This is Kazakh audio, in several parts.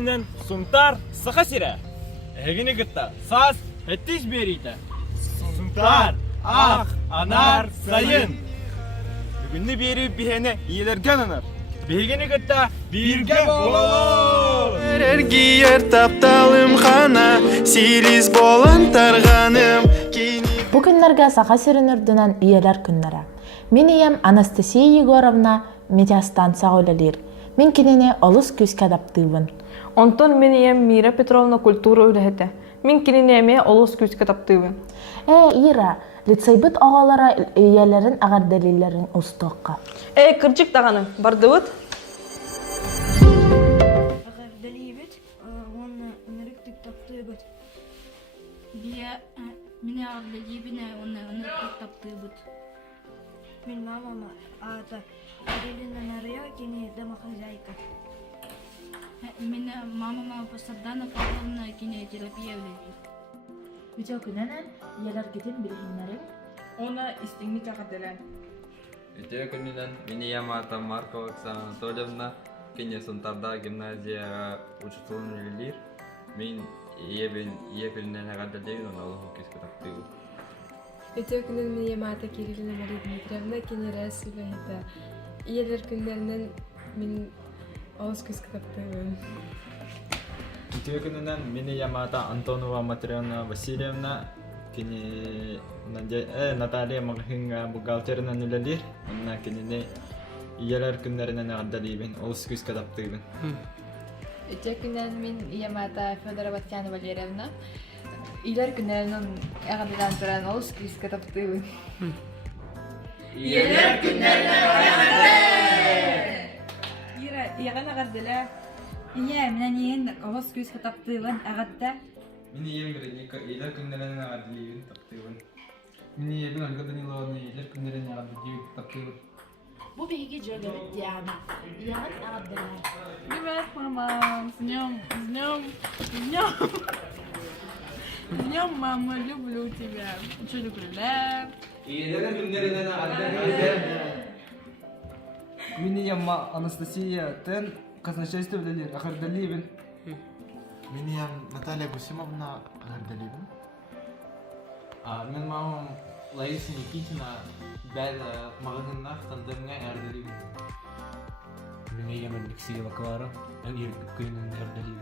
күнінен сунтар сыға сире. Әгіні күтті, саз әттіш берейті. Сунтар, ақ, анар, сайын. Бүгінні бері бейені иелерген анар. Бейгені күтті, бірге болу! Әргейер тапталым қана, сиріз болан тарғаным. Бу күннәргә саха сиренерденән ияләр көннәре. Мин иям Анастасия Егоровна метеостанция үлелер. Мин кинене олыс күскә таптыбын. Онтон мен иям Мира Петровна культура үләһәтә. Мин кинене олыс күскә таптыбын. Ира, лицейбит агалара ияләрен агардалилләрен устокка. Кырчык тағаным, бардыбыт? Агардалибит, он нырыктык таптыбыт. Бия меня агардалибине, он нырыктык таптыбыт. Min мама ата Ирина Нария кини домохозяйка. Меня мама Посадана Павловна кини терапия үләди. Бүтә көннән ияләр китен билгеннәрен Она истинник агардалан. Үтө күнүнөн мени Ямата Маркова Оксана Анатольевна кине Сунтарда гимназияга учителин үлелир. Мен ебелинен агардалын, Аллаху кеске таптыбы. Өтө күнүн мен Ямата Кирилловна Мария Дмитриевна кенерасова это. Иелер күннәрнен мен олыс көз таптыбын. Үтө күнінен мені Ямата Антонова Матрена Васильевна кені Наталья Мағхинга бухгалтерінен үлелер. Онна кеніне иелер күннерінен ағадалибін, олыс көз таптыбын. Өтө күннен мен Ямата Федора Батьяна Валерьевна иелер күннерінен ағададан тұран олыс көз таптыбын. Иелер күннәренен агардалан! Ира, яган агардала. Ия, менен иен олыс күскә таптыбын, агадда. Мени иелер күннеринен агардалын таптыбын. Мени ебин Ольга Даниловна иелер күннеринен агардалын таптыбын. Бу беге җөгә бит яна. Яган агардалар. Привет, мама! С днем! С днем, мама, люблю тебя. Очень люблю, да? Иелер күннеринен агардалын. Мини ямма Анастасия Тен казначейство үлелер агардалибин. Мини ям Наталья Гусимовна агардалибин. Мен мамам Лариса Никитина бәл магазиннах тандырыңа агардалибин. Мені ям Алексей Ваквара, әгер күнінен ағадалибін.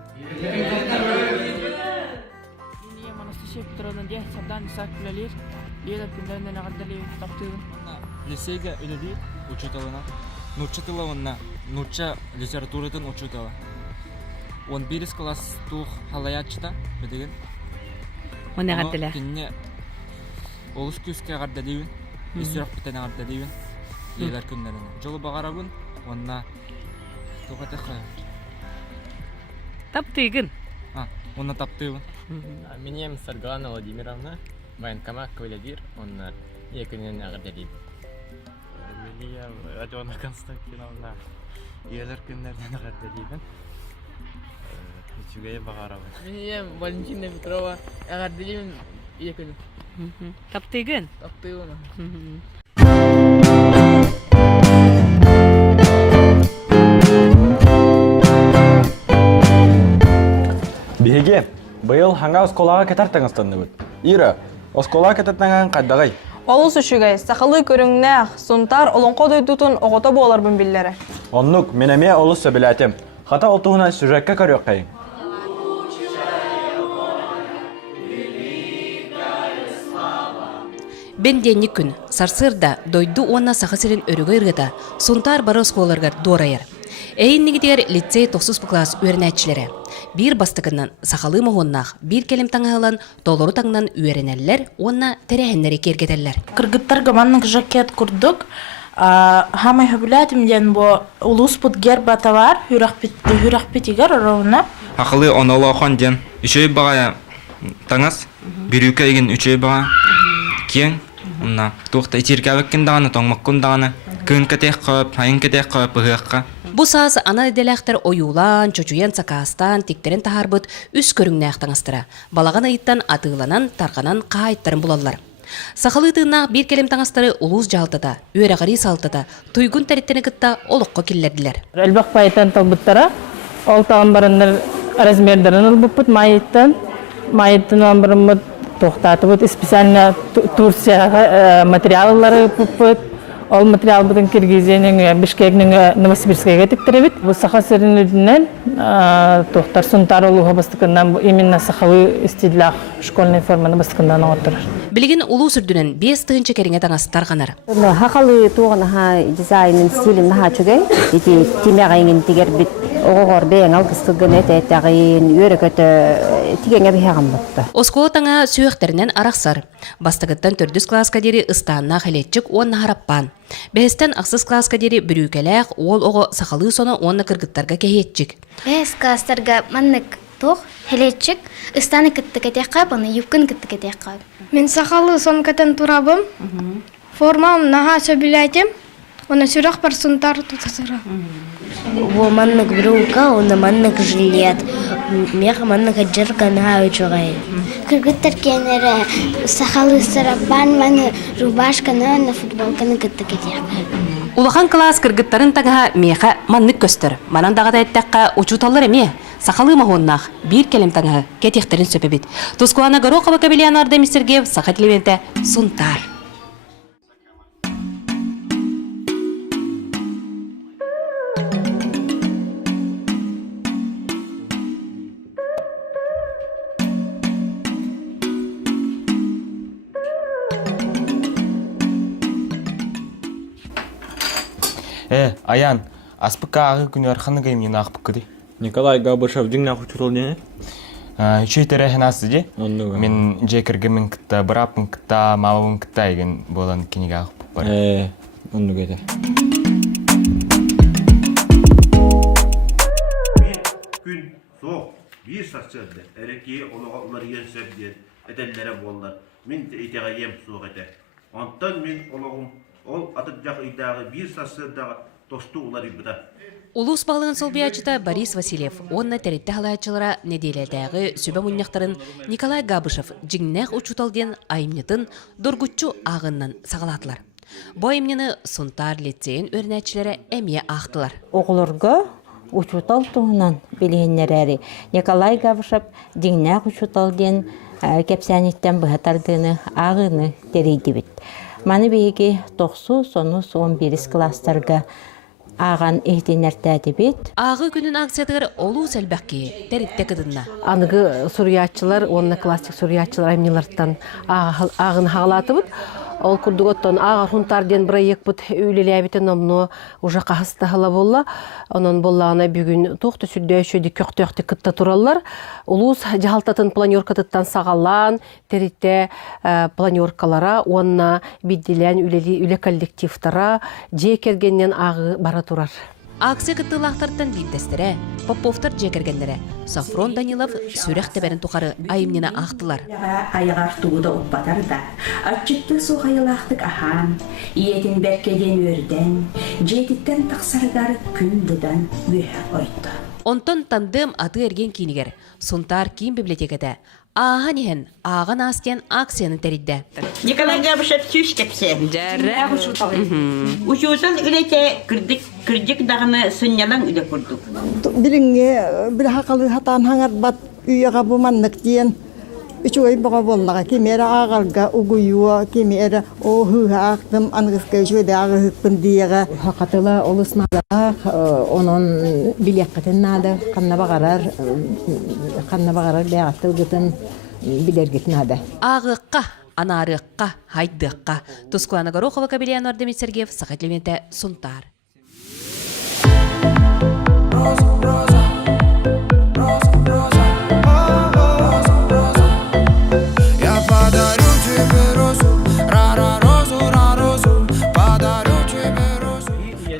Мен иям Анастасия Петровна Сардан Исаак үлелер. Иелер күннәренен агардалан таптыбын. Лицейге үлелер, учителына. Нучатыла онна, нуча литературатын учутала. Он бирис класс тух халаячта, бедеген. Он агардала. Кинне олус күскә агардалибин, исүрәк битен агардалибин. Иелер күннәренә. Жолы багарабын, онна тугатыха. Таптыгын. Онна таптыбын. Меня Саргалана Владимировна, военкомат Кавалядир, он екінен ағырдалибін. Меня Родиона Константиновна, иелер күннәренен ағардалибин. Үтүгәй багарабын. Мен Валентина Петрова агардалан екін. Таптыгын. Таптыбын. Биһиге, быйыл хаңа осколага кетартаңызтанны бут. Ира, осколага кетартаңан кайдагай? Олус үшігай, сақылы көріңнәқ, сұнтар олонқо дойдутун оғыта боларбын білдері. Оннук, менеме олус сөбіләтім. Хата олтуғынан сюжетке көріөк қайын. Бен денник күн, сарсырда дойду онна сақысырын өрігі ұрғыта, сұнтар бары осколарғар дорайыр. Әйіннігідер лицей 9 класс өрінәтчілері. Bir бастықынан сақалы мұғыннақ, bir келім таңағылан толыру таңнан үйерінәлілер, онна тәрәхінлері кергетелілер. Кыргыттар гаманның жакет курдук. Хамай хөбіләтім ден бу улус бұд гербата бар, хүрақпетігер ұрауына. Ақылы онолохон ден, үшөй баға таңыз, бүрюке еген үшөй баға кен, туқта итиркәвіккен дағаны, тоңмаққын дағаны, күн кәтек қойып, айын кәтек қойып ұғыққа. Бу саз ана деләхтер оюлан, чочуян сакастан, тектерен тахарбыт үс көріңнәқ таңыстыра. Балаған айыттан атығыланан, тарқанан қайыттарын бұлалар. Сақалы тыңнақ бір келем таңыстары улуз жалтыда, үйерағари салтыда, туйгун тәреттені кітта олыққа келлерділер. Әлбақ пайытан талбыттара, ол тағын барындар размердарын ылбыппыт майыттан бұрымыт тоқтатыбыт специально Турцияға материаллары пуппыт. Ол материал бұтын Киргизияның, Бишкекнің, Новосибирскайға тіктіребіт. Бұл сақа сөрінудінен тоқтар сұнтар олуға бастықындан именно сақалы стилях школьный форманы бастықындан оғыттырыр. Білген ұлу сүрдінен 5 тығынчы кәріңе таңастар қанар. Хақалы туғын дизайнын стилін чүгей, темеғайын тегер біт оғығыр бәйін алғыстығын әтәйін өрікөті тегенге бейхаған бұтты. Оскола таңа сүйіқтерінен арақсар. Бастығыттан 4 класска дері ұстанына қалетчік онна хараппан. Бәстен ақсыз класска дері бүрікеләқ, ол оғы сақалы соны онна кыргыттарға кәйетчік. Бәс класстарға маннық тоқ, хелетчік, ұстаны кітті кәтек қап, оны юбкын кітті кәтек қап. Мен сақалы сон кәтен турабым, формам наға сөбіләйтем, оны сүрек бар сұнтар тұтасыра. Во маннық брюка, оны маннық жилет, мех маннық джерка наға өчуғай. Кыргыттар кенері сақалы сарабан, маны рубашканы, оны футболканы кітті кәтек қап. Улахан класс кыргыттарын таңа меха маннык көстөр. Манан дағада әттәққа учуталар эме. Сақалы мағоннақ бір келем таңа кетектерін сөпебет. Тускуана Горохова Кабелиан Демисергев, Сахат Левенте, Сунтар. Аян, аспыққа ағы күні арқаны ғайымнен ақпық көді. Николай Габышев жыңнақ ұчытыл дені? Үші тәрәхін асы де. Мен жекіргімін күтті, бұрапын күтті, мауын күтті еген болан кенеге ақпық бар. Онды көді. Күн соқ, бір сақсырды. Әрекей олар ен сөбден, әдәллері болар. Мен етеға ем соқ әді. Онтан мен олағым ол атып жақ үйдағы бір сақсырдағы досту олар үйбіда. Улус бағылығын солбиячыта Борис Васильев, онна тәретті халайчылара неделядәғы сөбі мұнияқтарын Николай Габышев жіңнәқ ұчуталден айымнетін дұргүтчу ағыннан сағалатылар. Бу айымнені Сунтар лицейін өрнәтчілері әмие ақтылар. Оғылырға ұчутал туғынан білігінер әрі. Николай Габышев жіңнәқ ұчуталден кәпсәнеттен бұғатардығыны ағыны дәрейді біт. Маны бейге 9-11 кластарға аған ehtinlerді бет. Ағы күнін акциятығыр олу сәлбәкке тәрітті кыдынна. Анығы сурьячылар, онына классик сурьячылар аймниларттан ағын хағалаты бұд. Ол күрдіготтан ағар хунтарден проект бұд өйлелі әбітін омны ұжа қағысты хала болла. Онын боллағына бүгін тоқты сүрді өшөді көқтөқті күтті тұралар. Улус жағалтатын планеркатыттан сағалан, тәрітті планеркалара, онына бидділен үлі коллективтара, жекергеннен ағы бара тұрар. Акция кыттылақтардан биттестері, Поповтар жекергендері. Сафрон Данилов сүрәқті бәрін тұқары айымнена ақтылар. Айғар туғыда ұппатар да, атчытты соғайылақтық ахан, иетін бәркеден өрден, жетіттен тақсарғар күндідан өйі ойты. Онтон тандым аты ерген кейінігер, Сунтар киім библиотекада. Аған ехен, аған астен акцияны тәридді. Николай Габышев сүш кепсе. Жәрі. Учутал үлете кірдік дағыны сыннялан үле күрдік. Біліңге бір хақалы хатан хаңар бат үйеға бұманнық дейін. Үчуай бұға болнаға кемері ағалға ұғыюа, кемері оғыға ақтым, анғызға жөйді ағығықпын дейіға. Хақатыла олысмадақ, оның білеққетін нады, қанна бағарар бәғаттыл күтін білергетін нады. Ағыққа, анарыққа, хайдыққа. Тускуана Горохова Кабелиан Демисергев, Сахат Левенте, Сунтар.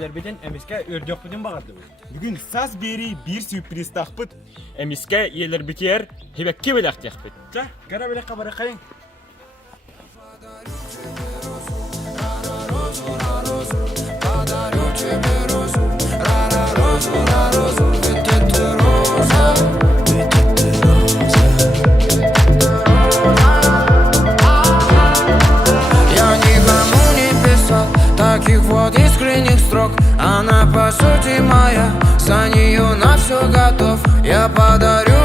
Беден әмеске өрдек бұден бағарды бұд. Бүгін саз бері бір сюрприз тақпыд. Әмеске елер бітер, хебекке бөлек тақпыд. Жа, қара бөлек қабары қайын. Таких вот искренних строк, она по сути моя, за нее на все готов. Я подарю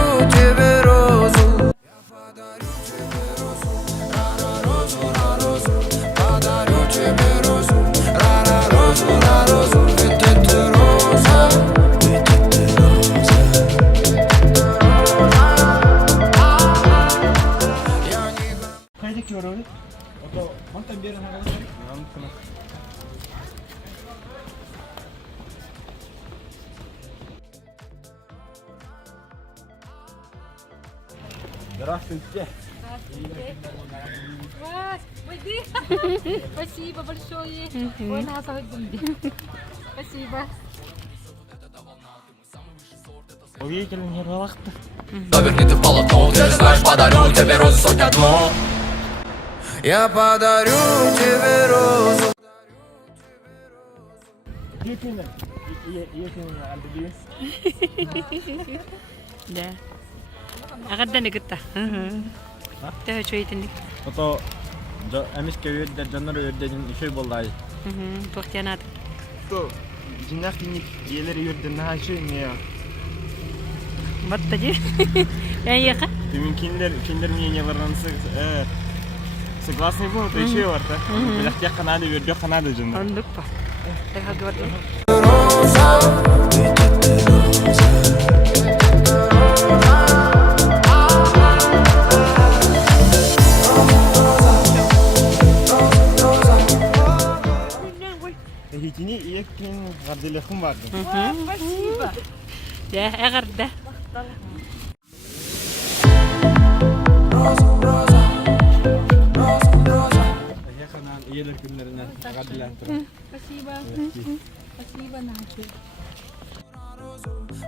Haydi ki oraya. Oto, mantan bir yere kadar. Mümkün. Здравствуйте. Спасибо большое. Ой, нас Спасибо. Увидели, не релакты. Заверните в полотно, ты же знаешь, подарю тебе розу сотня одну. Я подарю тебе розу. Yakın. Yakın aldınız. Да. Агаддан гытта. Тэ чөйтүндик. Oto, emis köyde canlar ödenin işi bolay. Тоқтянат. То, жинахтиник елер юрден нахачы не. Батта ди. Я яха. Тümün kinder мненияларынан согласны будут, еще варта. Билах я Канада вердё Канада жиндар. Ондук па. Так хагварда. Хитини иекин гарделехым барды. Спасибо. Я агарда. Yakından iyiler günlerinden gadiler. Спасибо. Спасибо, Начо.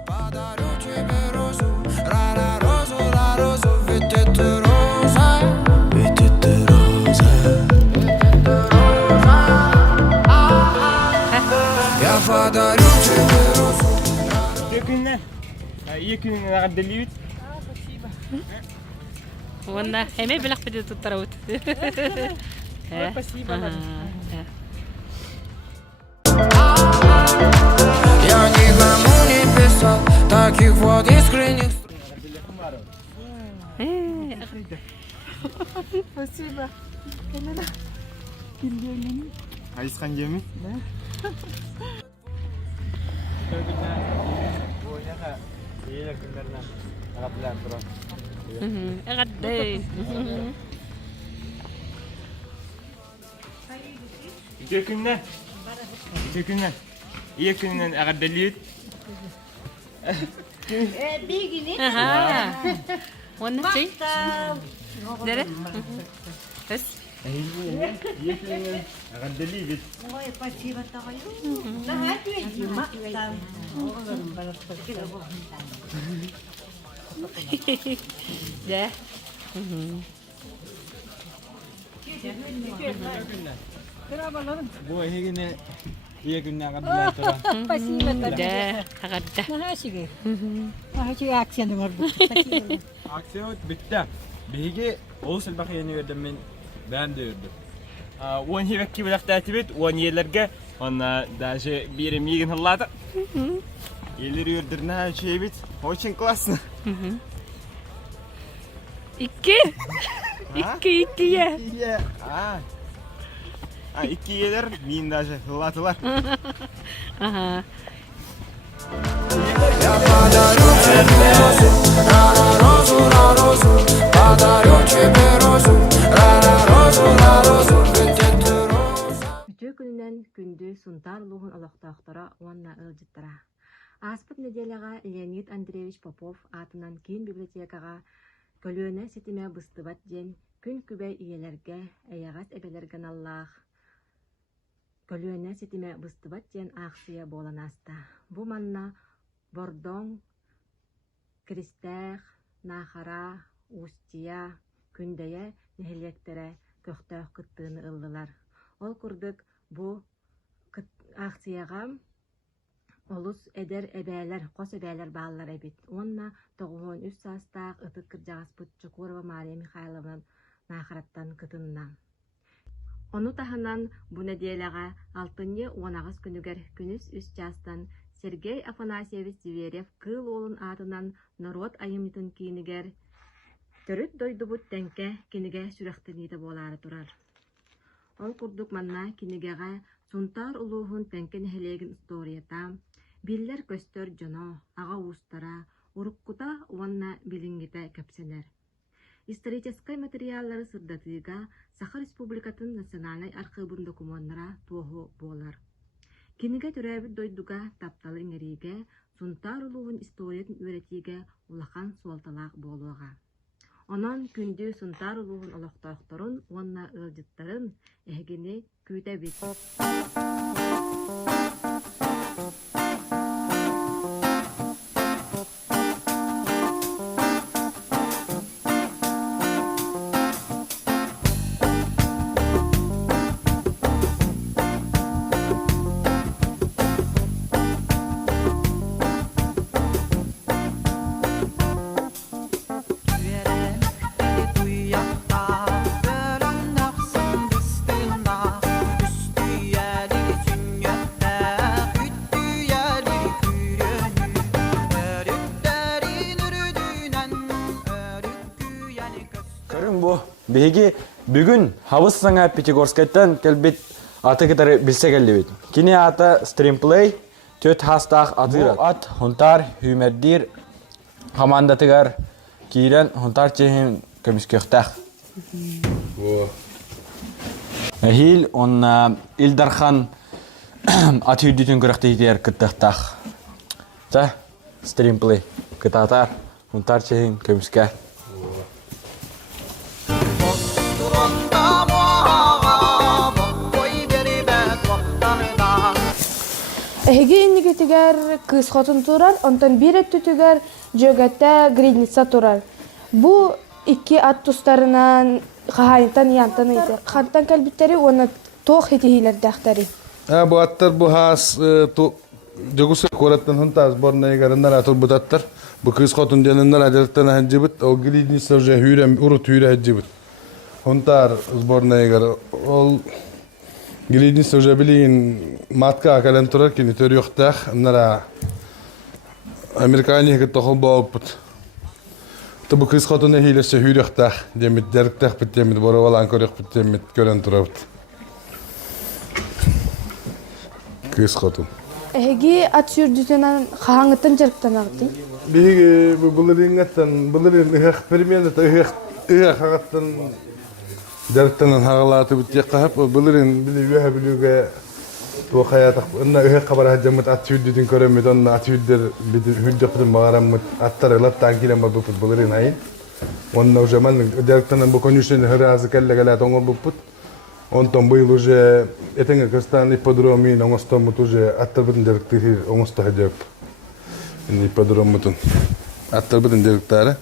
Подарю тебе розу, розу, розу, ведь это роза, ведь это роза, я подарю тебе розу. Yakınlar. Yakınlar gardeliyut. Спасибо. Вона эме билах пиде туттараут. Спасибо. Я никому не писал таких вот искренних строк. Спасибо. Айсхан жеми? İyiler günlerinden gadiler duran. Агарда. Yakınlar. Yakınlar. Yakınlar gardeliyut. Ага. Вона чей? Дере? Бес. Yakınlar gardeliyut. Ой, спасибо, Таю. Да. Bu hegine iyi günler gadiler duran. Спасибо. Да. Агарда. Нахашиге. Нахашиге акцияны көрдік. Aksiyon bitti. Bigi olsun bak yeni verdim ben de ördüm. Вон хивекки билахтатибит, вон елерге, он даже бирим йигин хыллады. Елер юрдерна чейбит. Очень классно. İki. İki ya. Iya. İki yeler, min даже хыллатылар. Ага. Я подарю тебе розу, розу, розу, подарю тебе розу, розу, ведь это роза. Бүтө күнүнөн күндү сунтар улугун олоктоохтора уонна ылжыттара. Аспыт неделяга Леонид Андреевич Попов атынан кийин библиотекага көлүөнө сетиме быстыбат ден күн күбей иелерге эягас эбелерген аллаах көлүөнө сетиме быстыбат ден аксыя болан аста. Бу манна Бордоң, Кристэх, Нахара, Устия, Күндөйө нехилектере көктөөх кыттыыны ыллылар. Ол курдук бу акцияга олус эдер эбээлер, кос эбээлер баалар эбит. Онна 93 састаак ытык кыржагаспыт Чукурова Мария Михайловна Нахараттан кытынна. Ону тахынан бу неделяга 6-10 күнүгер күнүс 3 жастан Сергей Афанасьевич Зверев кыл олун атынан народ айымытын кийинигер төрүт дойдубут тенке киниге сүрөктениде болары турар. Ол курдук манна кинигеге сунтар улуухун тенкен хелегин историята, биллер көстөр жоно, ага устара, уруккута уанна билингите кепсенер. исторический материаллары сырдатыга Саха Республикатын национальный архивын документара туоху болар. Киниге төрәбит дойдуга тапталы иңериге сунтар улуғын историятын өретиге улахан суалталақ болуға. Онон күнді сунтар улуғын олоқтоқтарын, онна ылжыттарын әгіне күйті бит. Беги бүгін Хавыз саңа Пятигорскайттан келбет аты кітары білсе келдебет. Кені аты стримплей, төт хастақ атырат. Ат хунтар, хүймердир, командатыгар кейрен хунтар чехин көміскөқтақ. Хил, он Илдархан ат хүйдітін көріқті етер күттіқтақ. Та, стримплей, кітатар, хунтар чехин көміскә. Эһиги иннигитигер кыз хотун турар, онтон бир эттүтүгер жөгөтте гридница турар. Бу икки ат тустарынан хахайнтан янтан ыйды. Хантан калбиттери оны тох хитихилер дахтари. Бу аттар бу хас жогусы кораттан хунтаз борнай гарандар атыр бутаттар. Бу кыз хотун дененнер адеттен хаджибит, о гридница уже хүрем урут хүрэ хаджибит. Хунтар сборная гар ол Гилидница уже билин матка акален турар кини төрүктах нара американи хет тохол баапут. Табу кыз хотуна хилесе хүрүктах демит дерктах бит демит боровалан көрөк бит демит көрөн турабыт. Кыз хотун. Эһиги ат сүрдүтөнөн хаңытын жарктан агды. Биги булырингаттан булырин эксперимент хагаттан Дәрттен хагалаты бит кахап булырын билүгә билүгә то хаятак инна үһә кабар хаҗамат атүддин көрөмөд онна атүддер бит хүндәктен магараммыт аттарылап таңкилем бар бут булырын ай онна уже ман дәрттен бу конюшен хыразы келлегәлә тоңгор бут онтон быйыл уже этеңе кырстан ипподроми оңостон мут уже аттар битен дәрттер оңосто хаҗап ипподромутун аттар битен дәрттәре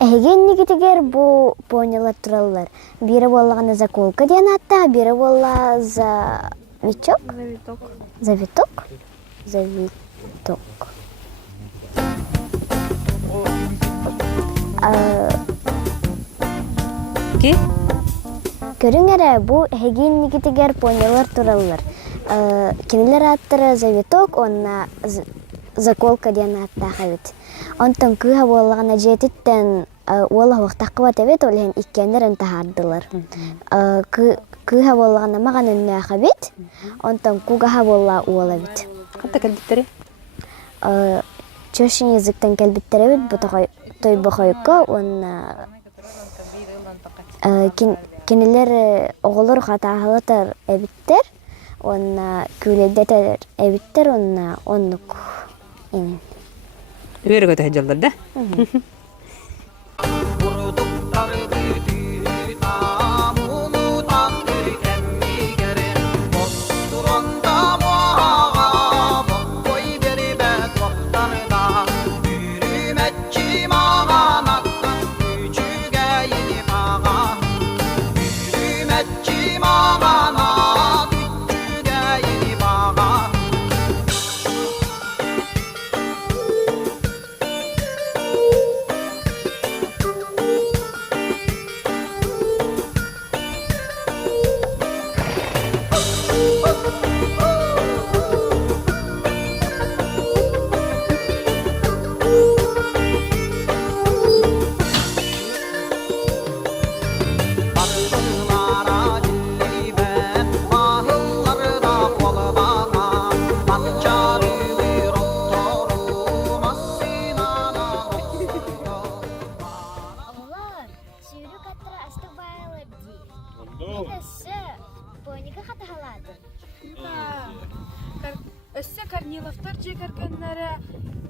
Эгеннигитигер бу понялар тураллар. Бири боллаган заколка деген атта, бири болла за виток. Завиток. Завиток. Ки? Көрүңөрө бу эгеннигитигер понялар тураллар. Кинилер аттары завиток, онна заколка деген атта хабит. Онтон кыха боллаган ажетиттен уола вактакка табет олен иккендер антахардылар. Кыха боллаган маган өннө хабит. Онтон кугаха болла уола бит. Катта келбиттери? Чөшин языктан келбиттери бит бутагай той бахайка он кинилер оголор хатахалатар эбиттер. Он күледетер эбиттер оннук. Үйрөгө тахажалдар да?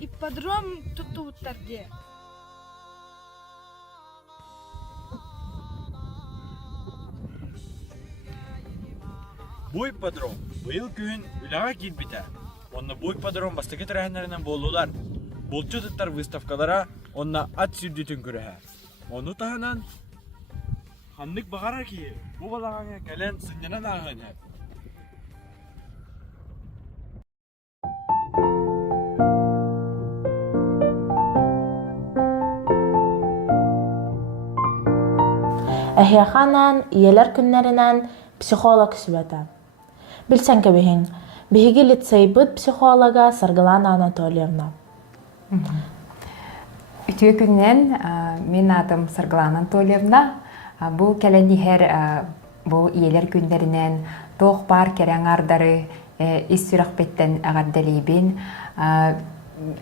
ипподром туттууттар дие. Бу ипподром быйыл күн үләгә китбитә. Онна бу ипподром бастыгы тәрәһеннәреннән болулар. Болчу туттар выставкалара онна ат сүддүтүн күрәһә. Оны таһанан ханнык багара ки бу балагаңа кәлән сыннан агын. Әһиаханан иелер күннәренән психолог сүбәтә. Билсәң кебеһин, биһиги лицейбыт психолога Саргалана Анатольевна. Үтүе күннән мен атым Саргалана Анатольевна. Бу кәләнихер бу иелер күннәренән тох бар кәрәң ардары ис сүрәхбеттен агардалибин.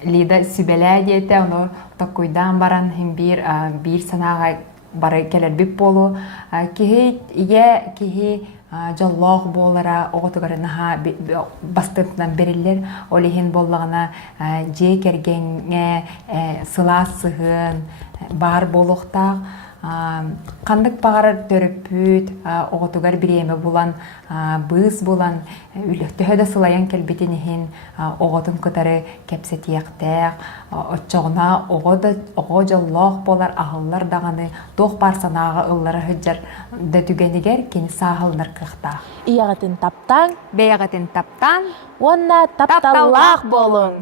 Лида сүбәлә диетә, оны такуйдан баран һәм бир санага бары келер бип болу. Кихи ие кихи жаллах болара оғытыгарынаға бастыптан берілер. Олихин боллағына же кергенге сыла сығын бар болуқтақ. Қандық бағарар төріппүт, оғытыгар біреме болан, бұыз болан, үліктігі да сылаян келбетінігін оғытын күтары кәпсетияқтақ, отчоғына оғы жаллақ болар, ағылар дағаны, тоқ бар санаға ұллары хүджар да түгенігер кені сағылыныр қықта. Ияғатын таптан, бейағатын таптан, онна тапталлақ болың.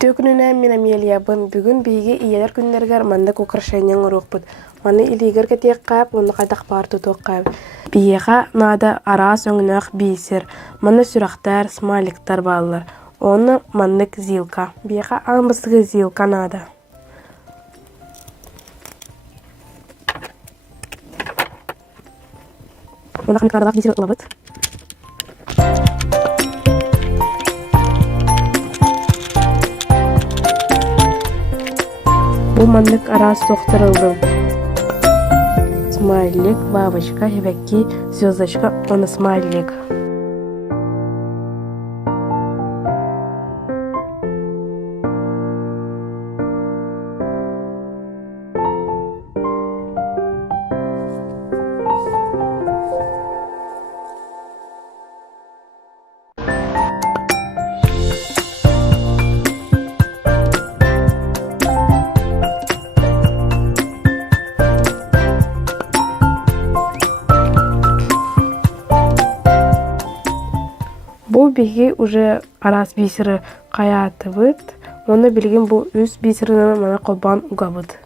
Үтө күнүнә мен Амелиябын бүгүн биге иелер күннәргә мандык украшениең урукпут. Маны илигер кетек кап, оны кайдак бар тутук кап. Биега нада арас өңнәк бисер. Маны сүрәхтәр, смайликтар баллар. Оны мандык зилка. Биега амбысыгы зилка нада. Мына кырдак бисер лабыт. Бу мандык арас соқтырылды. Смайлик, бабочка, хебекки, звездочка, он смайлик. Бу биги уже арас бисері каяты быт. Оны билген бу үз бисеріне мана колбан угабыт.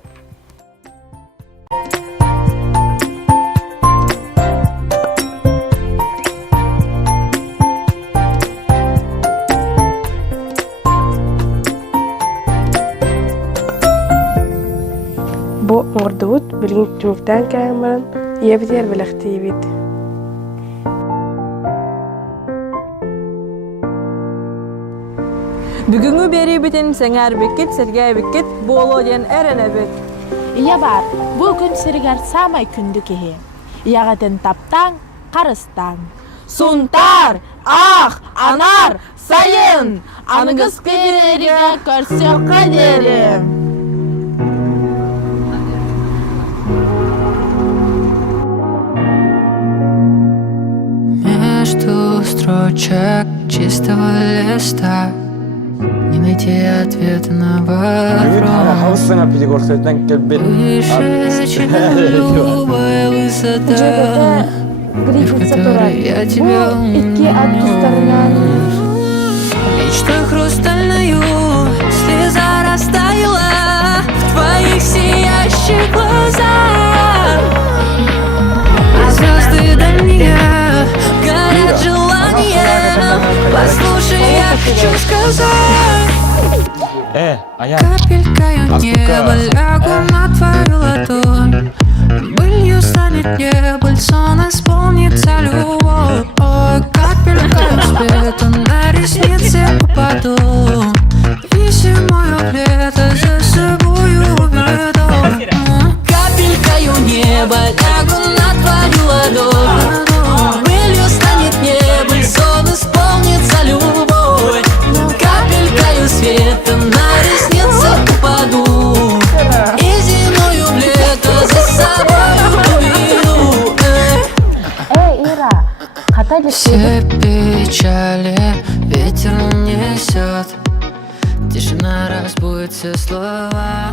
Бу ордубут билген түміктен кәймәрін ебдер біліқті ебет. Бүгүнгү бери битин сеңер бекет, сергей бекет, боло ден әрәне бет. Ия бар, бу күн сергер самай күнді кеhe. Ияғатын таптан, қарыстан. Сунтар, ах, анар, сайын, аныңыз кеберерге көрсек қадерім. Между строчек чистого листа не найти ответа на вопрос. Выше, чем любая высота, в которой я тебя унес. Мечтой хрустальную слеза растаяла в твоих сиящих глазах, а звезды дальние горят желанием. Послушай, я хочу сказать. Капелькою неба лягу на твою ладонь. Былью станет небо, сон исполнится любовь. Ой, капелькою света на ресницы попаду. И зимою лето за собою уведу. Капелькою неба неба, лягу на твою ладонь. Пылью станет небо, сон исполнится любовь. Капелькою света на ресницы упаду, и зимою в лето за собой уведу. Ира, ката Все печали ветер несет, тишина разбудит все слова.